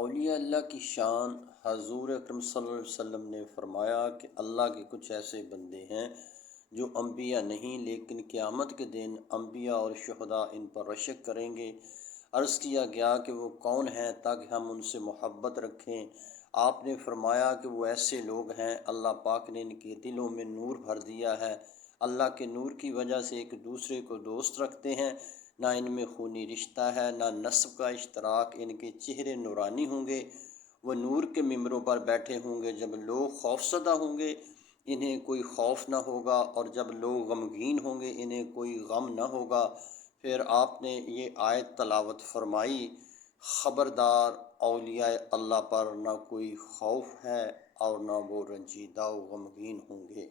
اولیاء اللہ کی شان۔ حضور اکرم صلی اللہ علیہ وسلم نے فرمایا کہ اللہ کے کچھ ایسے بندے ہیں جو انبیاء نہیں لیکن قیامت کے دن انبیاء اور شہداء ان پر رشک کریں گے۔ عرض کیا گیا کہ وہ کون ہیں تاکہ ہم ان سے محبت رکھیں۔ آپ نے فرمایا کہ وہ ایسے لوگ ہیں اللہ پاک نے ان کے دلوں میں نور بھر دیا ہے، اللہ کے نور کی وجہ سے ایک دوسرے کو دوست رکھتے ہیں، نہ ان میں خونی رشتہ ہے نہ نسب کا اشتراک، ان کے چہرے نورانی ہوں گے، وہ نور کے ممبروں پر بیٹھے ہوں گے۔ جب لوگ خوفزدہ ہوں گے انہیں کوئی خوف نہ ہوگا، اور جب لوگ غمگین ہوں گے انہیں کوئی غم نہ ہوگا۔ پھر آپ نے یہ آیت تلاوت فرمائی، خبردار اولیاء اللہ پر نہ کوئی خوف ہے اور نہ وہ رنجیدہ و غمگین ہوں گے۔